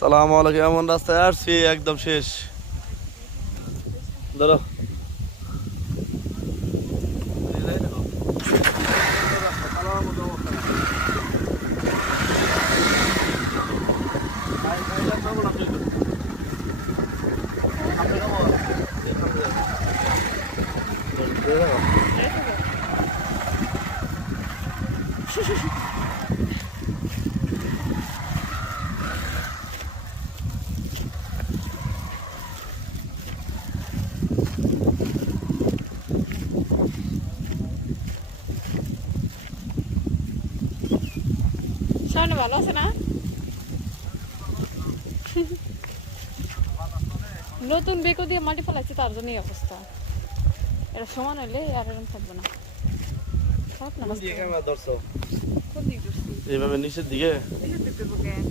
সালাম আলাইকুম। এমন রাস্তায় আসছি একদম শেষ। ধরো সামনে ভালো আছে না? নতুন বেকো দিয়ে মাটি ফেলাচ্ছি তার জন্য এই অবস্থা। এটা সমান হইলে আর এরকম থাকবে না। খারাপ না? কোন দিকে ক্যামেরা ধরছো? কোন দিক ধরছি? এইভাবে নিচের দিকে নিচের দিক ধরবো কেন?